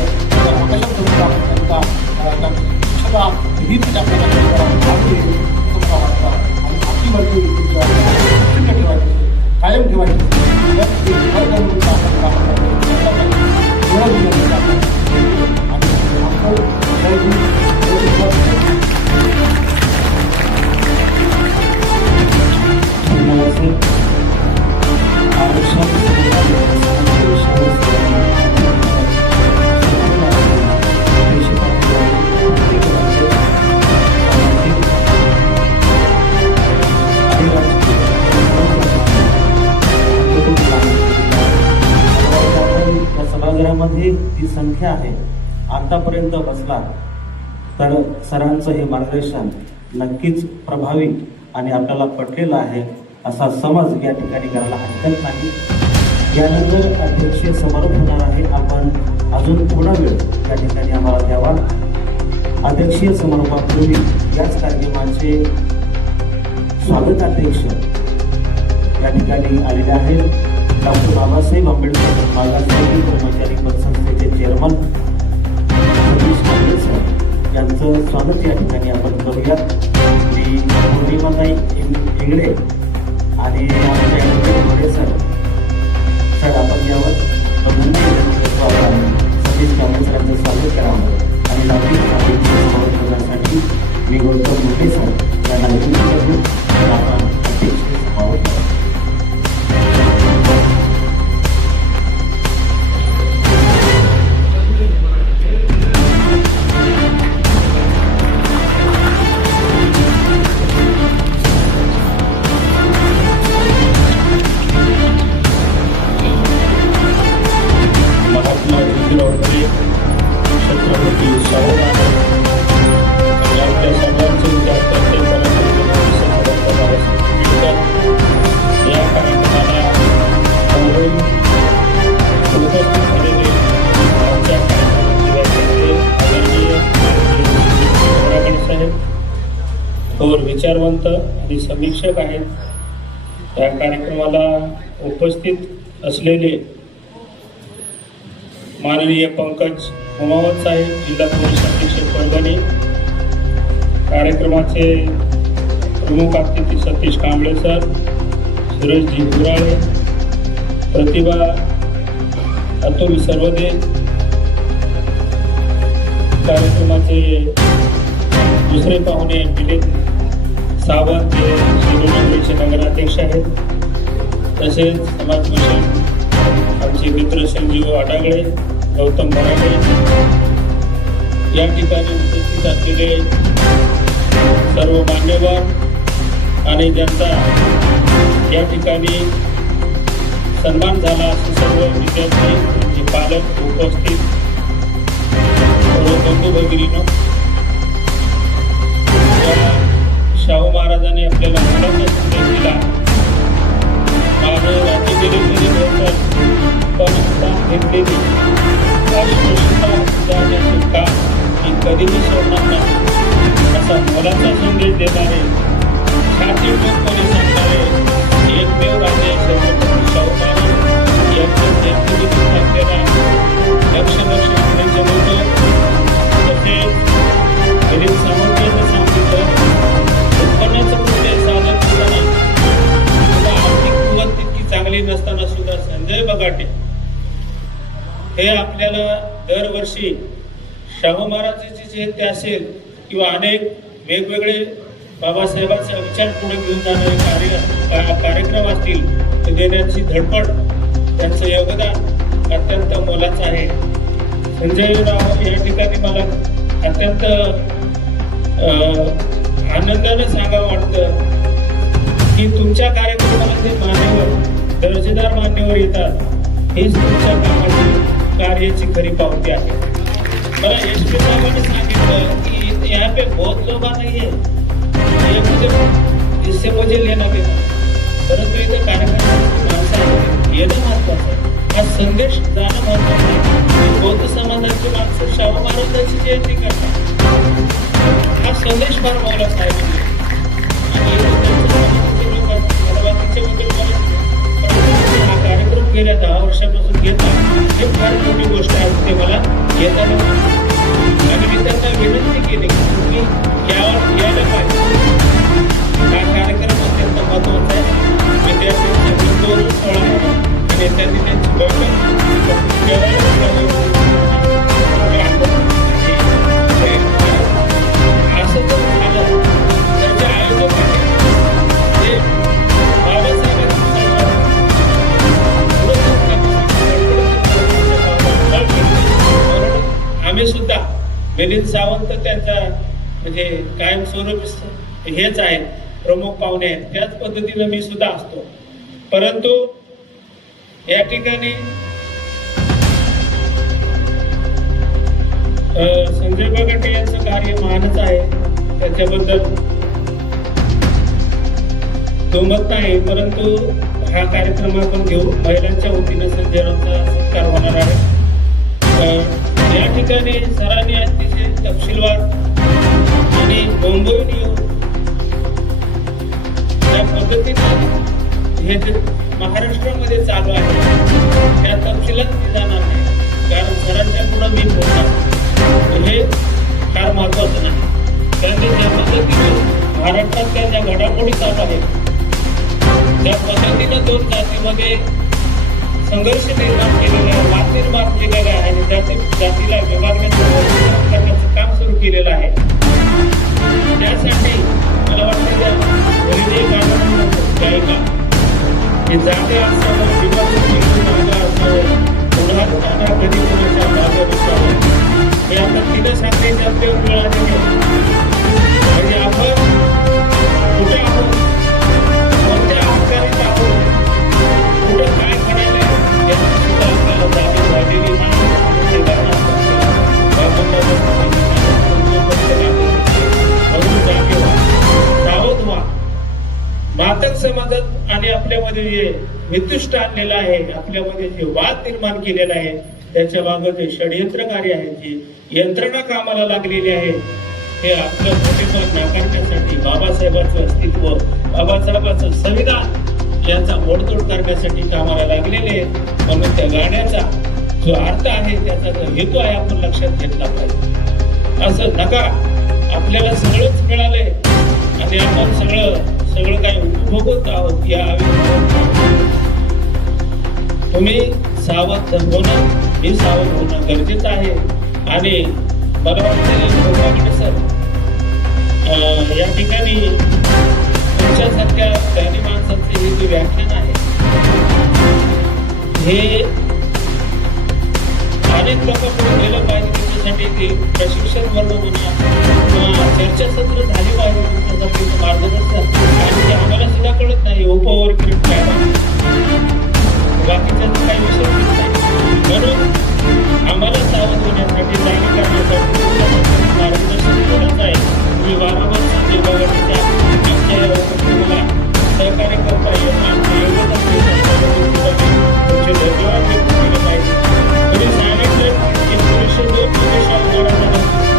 सभागृहामध्ये जी संख्या आहे आतापर्यंत बसला तर सरांचं हे मार्गदर्शन नक्कीच प्रभावी आणि आपल्याला पटलेलं आहे असा समज या ठिकाणी करायला हरकत नाही. यानंतर अध्यक्षीय समारोप होणार आहे. आपण अजून थोडा वेळ या ठिकाणी आम्हाला द्यावा. अध्यक्षीय समारोपापूर्वी याच कार्यक्रमाचे स्वागताध्यक्ष या ठिकाणी आलेले आहेत. डॉक्टर बाबासाहेब आंबेडकर मागासवर्गीय कर्मचारी पतसंस्थेचे चेअरमन सतीश कांबळे सर यांचं स्वागत या ठिकाणी आपण करूयात. मी पौर्णिमाताई इंगळे आणि आमच्या सर आपण यावर सतीश कांबळे सरांचं स्वागत करावं आणि करण्यासाठी मी गौतम मोठे सर यांना विनंती करतो. आपण अध्यक्ष समारोप विचारवंत आणि समीक्षक आहेत. या कार्यक्रमाला उपस्थित असलेले माननीय पंकज उमावत साहेब, जिल्हा पोलीस अधीक्षक परभणी, कार्यक्रमाचे प्रमुख अतिथी सतीश कांबळे सर, सुरेशजी गुराळे, प्रतिभा अतुल सर्वदे, कार्यक्रमाचे दुसरे पाहुणे मिलिंद सावंत हे शिरोडचे नगराध्यक्ष आहेत. तसेच समाजभूषण आमचे मित्र संजीव आडागळे, गौतम भराडे, या ठिकाणी उपस्थित असलेले सर्व मान्यवर आणि ज्यांचा या ठिकाणी सन्मान झाला असे सर्व विद्यार्थी म्हणजे पालक उपस्थित सर्व बंधू भगिनींनो, शाहू महाराजांनी आपल्याला मुलांना संदेश दिला. माझं राज्य गेले तरी नव्हतं, पण आता घेतलेली जाण्याचे काम मी कधीही सोडणार नाही असा मुलांचा संदेश देणारे, छाती ठोकपणे सांगणारे एकमेव राजे छत्रपती शाहू महाराज यांच्या जयंतीनिमित्त आपल्याला लक्ष करण्याचं होतं. तसेच मिलिंद सावंत यांनी सांगितलं उत्पन्नाचं मूल्य साधन असताना किंवा आर्थिक कुवत तितकी चांगली नसताना सुद्धा संजय बगाटे हे आपल्याला दरवर्षी शाहू महाराजांचे जयंती असेल किंवा अनेक वेगवेगळे बाबासाहेबांचा विचार पुढे घेऊन जाणारे कार्यक्रम असतील ते देण्याची धडपड, त्यांचं योगदान अत्यंत मोलाचं आहे. संजयराव या ठिकाणी मला अत्यंत आनंदाने सांगावं वाटतं की तुमच्या कार्यक्रमाला जे मान्यवर दर्जेदार मान्यवर येतात हेच तुमच्या कामाची कार्याची खरी पावती आहे. मला एसपी साहेबांनी सांगितलं की यहाँ पे बहुत लोग नहीं है, ये मुझे इससे मुझे लेना देना, परंतु इथं कार्यक्रमाची माणसं येणं महत्वाचं आहे. हा संदेश जाणं महत्वाचं आहे. बौद्ध समाजाची माणसं शाहू महाराजांची जयंती करतात, हा संदेश फार मोलाचा आहे. हा कार्यक्रम गेल्या 10 वर्षापासून घेतात हे फार मोठी गोष्ट आहे. ते मला येताना आणि मी त्यांना विनंती केली की तुम्ही यायला पाहिजे. हा कार्यक्रम अत्यंत महत्वाचा आहे. विद्यार्थ्यांच्या बंधूवर फळ आहे आणि त्यांनी त्यांची असं जर झालं तर जे आयोजक ते आम्ही सुद्धा मिलिंद सावंत त्यांचा म्हणजे कायमस्वरूपी हेच आहेत, प्रमुख पाहुणे आहेत. त्याच पद्धतीनं मी सुद्धा असतो. परंतु या ठिकाणी संजय बगाटे यांचं कार्य महानच आहे, त्याच्याबद्दल दुमत नाही, परंतु हा कार्यक्रम आपण घेऊ. महिलांच्या वतीनं संजयरावचा सत्कार होणार आहे. या ठिकाणी सरांनी अतिशय तपशीलवार आणि बोंबवून येऊन त्या पद्धतीनं हे जे महाराष्ट्रामध्ये चालू आहे त्या तपशिलात मी जाणार नाही, कारण सरांच्या पुढं मी बोलणार हे फार महत्वाचं नाही. त्यांनी ज्या पद्धतीने महाराष्ट्रातल्या ज्या घडामोडी चालू आहेत त्या पद्धतीनं दोन जातीमध्ये संघर्ष निर्माण केलेला आहे, वाद निर्माण केलेला आहे आणि जातीला विभागण्याचं काम सुरू केलेलं आहे. त्यासाठी मला वाटतं हे जागे असावं, विभाग असावं, पुन्हा कधी कोणाच्या जागा बसावं, हे आता तिला सांगायच्या मिळालेले आणि आपण कुठे आहोत, कोणत्या अहंकारित आहोत, कुठं काय करायला याची सुद्धा आपल्याला जाणीव झालेली नाही. सावध व्हा. मातक समाजात आणि आपल्यामध्ये जे वितुष्ट आणलेलं आहे, आपल्यामध्ये जे वाद निर्माण केलेला आहे, त्याच्या मागे जे षडयंत्र कार्य आहे, जी यंत्रणा कामाला लागलेली आहे, हे आपलं मोठेपण नाकारण्यासाठी, बाबासाहेबांचं अस्तित्व, बाबासाहेबांचं संविधान याचा मोडतोड करण्यासाठी कामाला लागलेले. म्हणून त्या गाण्याचा जो अर्थ आहे, त्याचा जो हेतू आहे, आपण लक्षात घेतला पाहिजे. असं नका आपल्याला सगळंच मिळाले आणि आपण सगळं काही उपभोगत आहोत या तुम्ही सावध होणं, हे सावध होणं गरजेचं आहे. आणि मला वाटतं सर या ठिकाणी तुमच्यासारख्या ज्ञानी माणसांचे हे जे व्याख्यान आहे हे अनेक लोकांकडून गेलं पाहिजे. त्याच्यासाठी ते प्रशिक्षण वर्ग म्हणा किंवा चर्चासत्र झाले पाहिजे तुमच्यासाठी मार्गदर्शन. आणि ते आम्हाला सुद्धा कळत नाही उपवर्ग काय बाकीच्या काही विषय नाही. म्हणून आम्हाला सावध होण्यासाठी, जाणीव करण्यासाठी मार्गदर्शन करत आहे. मी वारंवार संजय बगाटेच्या आमच्या सहकार्य करता येईल आमचे योगदान तुमचे धन्यवाद व्यक्त केले पाहिजे. तुम्ही सांगितलं की 1902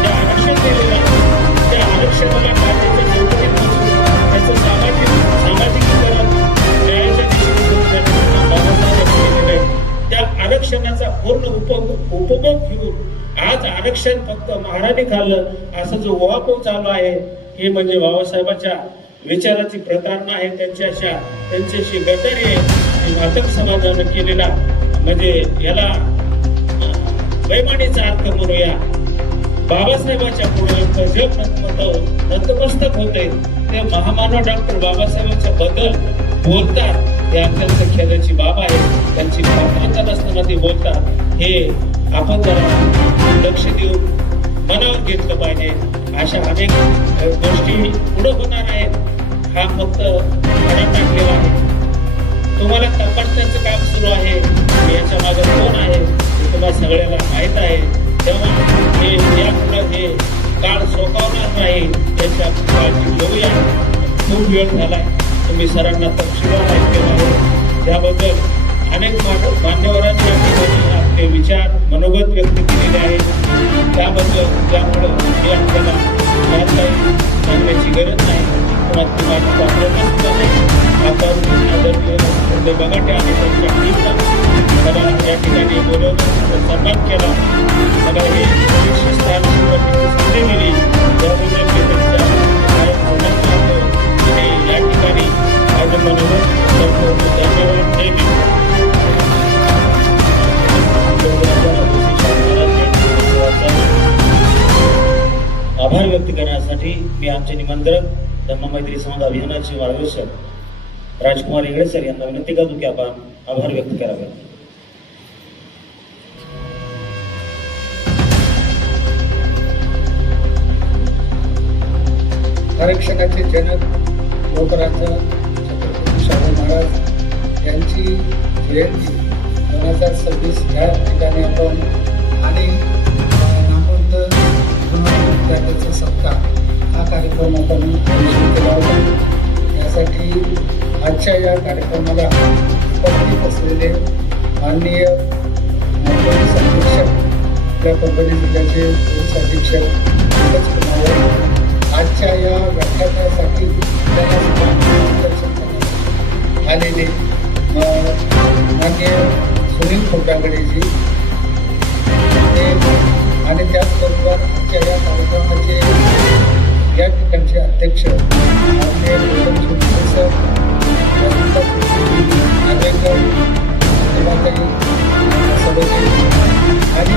जे आरक्षण दिलेलं आहे त्या आरक्षणाला कायद्याच्या चौकटीत बसून त्याचं सामाजिकीकरण न्यायाच्या दिशेने बाबासाहेब केलेलं आहे. त्या आरक्षणाचा पूर्ण उपभोग घेऊन आज आरक्षण फक्त महाराणी खाल्लं असं जो उहापोह चालू आहे, हे म्हणजे बाबासाहेबांच्या विचाराची प्रतारणा आहे. त्यांच्याशी गद्दारी घातक समाजानं केलेला, म्हणजे याला बैमानीचा अर्थ म्हणूया. बाबासाहेबांच्या पुढे जग नतमस्तक होते, ते महामानव डॉक्टर बाबासाहेबांच्या बद्दल बोलतात, हे अत्यंत खेदाची बाब आहे. त्यांची पात्रता नसताना ते बोलतात, हे आपण जरा लक्ष देऊन मनावर घेतलं पाहिजे. अशा अनेक गोष्टी पुढे होणार आहेत. हा फक्त खडा टाकलेला आहे. तुम्हाला तपासण्याचं काम सुरू आहे, याच्या मागे कोण आहे हे तुम्हाला सगळ्याला माहीत आहे. तेव्हा हे यापुढे हे काळ सोकावणार नाही याच्या काळजी घेऊया. खूप वेळ झाला, तुम्ही सरांना तपशीलवार ऐकलेला आहे. त्याबद्दल अनेक मान्यवरांनी आपले विचार मनोगत व्यक्त केलेले आहेत. त्यामुळे हे आपल्याला फार काही सांगण्याची गरज नाही, तुम्हाला वापरता सुद्धा नाही. आपण आदरणीय संजय बगाटे आणि त्यांच्या टीमला मला या ठिकाणी बोलवून सन्मान केला. मला हे विशेष संधी दिली, त्याबद्दल मी त्यांच्या आणि या ठिकाणी माझं मनोगत धन्यवाद देईन. आभार व्यक्त करण्यासाठी मी आमचे निमंत्रक धम्ममैत्री समाज अभियानाचे मार्गदर्शक राजकुमार इंगळे सर यांना विनंती करतो की आपण आभार व्यक्त करावे. आरक्षणाचे जनक लोकराज्य छत्रपती शाहू महाराज यांची जयंती 2026 या ठिकाणी आपण आणि नामवंत विद्यार्थ्यांचा सत्कार हा कार्यक्रम आपण आयोजित केला होता. यासाठी आजच्या या कार्यक्रमाला उपस्थित असलेले माननीय पोलीस अधीक्षक आपल्या परभणी जिल्ह्याचे पोलीस अधीक्षक पंकज कुमार आजच्या या व्याख्यानासाठी त्यांना सुद्धा मार्गदर्शन करण्यासाठी आलेले माननीय सुनील खोब्रागडेजी आणि त्याचबरोबर आमच्या या कार्यक्रमाचे या ठिकाणचे अध्यक्ष माननीय गौतम सुनील सर, नागवेकर, सेवाताई सभोजी आणि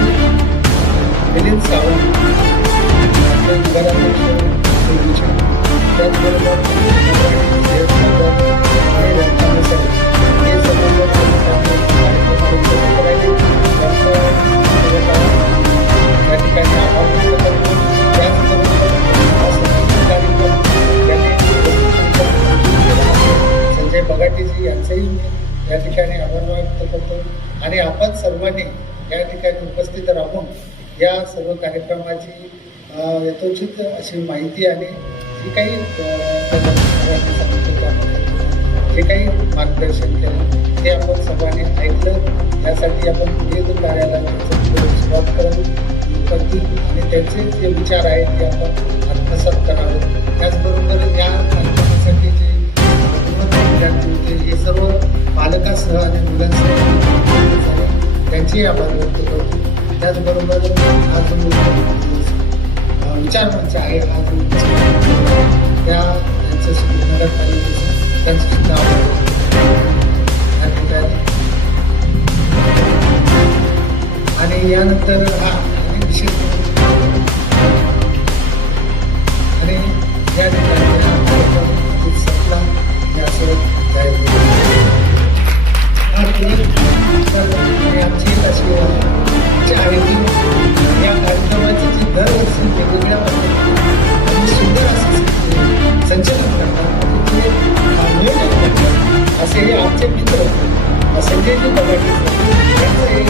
मिलिंद सावंत, आपले नगराध्यक्ष पूर्वीचे, त्याचबरोबर हे सर्व या ठिकाणी आभार व्यक्त करतो. त्याचबरोबर हा संपूर्ण कार्यक्रम संजय बगाटेजी यांचंही मी या ठिकाणी आभार व्यक्त करतो. आणि आपण सर्वांनी या ठिकाणी उपस्थित राहून या सर्व कार्यक्रमाची यथोचित अशी माहिती आणि जी काही जे काही मार्गदर्शन केलं ते आपण सर्वांनी ऐकलं. यासाठी आपण विविध कार्यालयाचं सुरुवात करतील आणि त्यांचे जे विचार आहेत ते आपण आत्मसात करावे. त्याचबरोबर या कार्यक्रमासाठी जे विद्यार्थी होते हे सर्व पालकासह आणि मुलांसह झाले त्यांचेही आभार व्यक्त करतो. त्याचबरोबर हा जो विचारमंच आहे हा जो त्या त्यांचं नगरपालिकेचं त्यांचं सुद्धा या ठिकाणी. आणि यानंतर हा आणि विशेष आणि या ठिकाणी हा कार्यक्रम संपला यासह जाहीर आणि आमची एक अशी इच्छा आहे की या कार्यक्रमाची जी दरवर्षी वेगवेगळ्या पद्धतीने आणि सुंदर असे संचलन करतात म्हणजे नियोजन करतात असे हे आमचे मित्र संजयजी बगाटे यांचं एक